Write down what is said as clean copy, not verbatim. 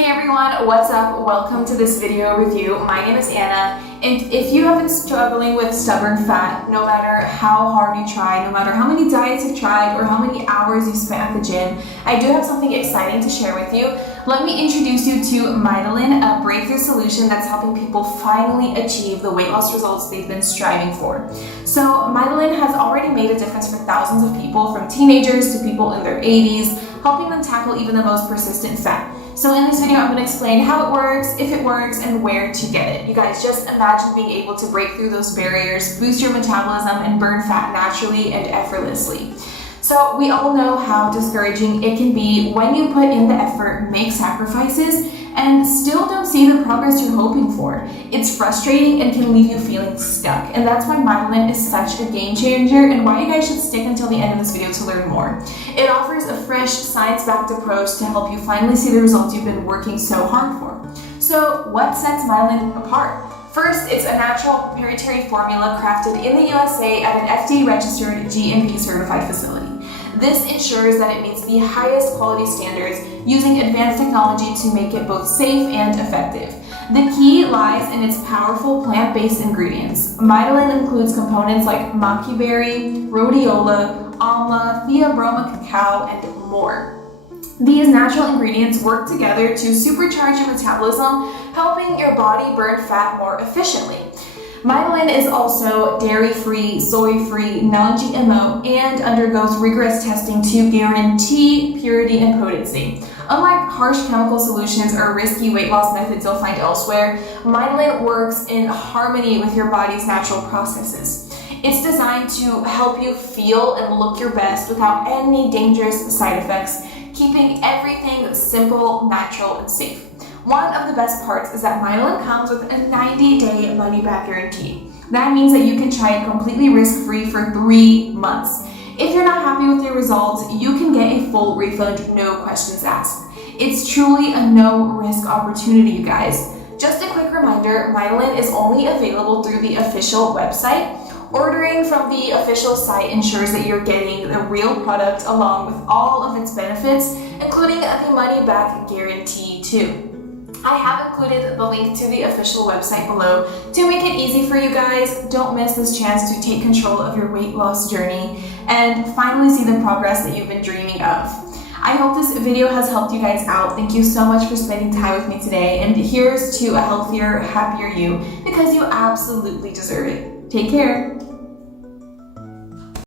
Hey everyone, what's up? Welcome to this video review. My name is Anna, and if you have been struggling with stubborn fat, no matter how hard you try, no matter how many diets you've tried, or how many hours you spent at the gym, I do have something exciting to share with you. Let me introduce you to Mitolyn, a breakthrough solution that's helping people finally achieve the weight loss results they've been striving for. So Mitolyn has already made a difference for thousands of people, from teenagers to people in their 80s, helping them tackle even the most persistent fat. So in this video, I'm going to explain how it works, if it works, and where to get it. You guys, just imagine being able to break through those barriers, boost your metabolism, and burn fat naturally and effortlessly. So we all know how discouraging it can be when you put in the effort, make sacrifices, and still don't see the progress you're hoping for. It's frustrating and can leave you feeling stuck. And that's why Mitolyn is such a game changer and why you guys should stick until the end of this video to learn more. It offers a fresh, science-backed approach to help you finally see the results you've been working so hard for. So what sets Mitolyn apart? First, it's a natural proprietary formula crafted in the USA at an FDA-registered GMP-certified facility. This ensures that it meets the highest quality standards using advanced technology to make it both safe and effective. The key lies in its powerful plant-based ingredients. Mitolyn includes components like maqui berry, rhodiola, amla, theobroma cacao, and more. These natural ingredients work together to supercharge your metabolism, helping your body burn fat more efficiently. Mitolyn is also dairy-free, soy-free, non-GMO, and undergoes rigorous testing to guarantee purity and potency. Unlike harsh chemical solutions or risky weight loss methods you'll find elsewhere, Mitolyn works in harmony with your body's natural processes. It's designed to help you feel and look your best without any dangerous side effects, keeping everything simple, natural, and safe. One of the best parts is that Mitolyn comes with a 90-day money-back guarantee. That means that you can try it completely risk-free for 3 months. If you're not happy with your results, you can get a full refund, no questions asked. It's truly a no-risk opportunity, you guys. Just a quick reminder, Mitolyn is only available through the official website. Ordering from the official site ensures that you're getting the real product along with all of its benefits, including the money-back guarantee too. I have included the link to the official website below to make it easy for you guys. Don't miss this chance to take control of your weight loss journey and finally see the progress that you've been dreaming of. I hope this video has helped you guys out. Thank you so much for spending time with me today, and here's to a healthier, happier you, because you absolutely deserve it. Take care.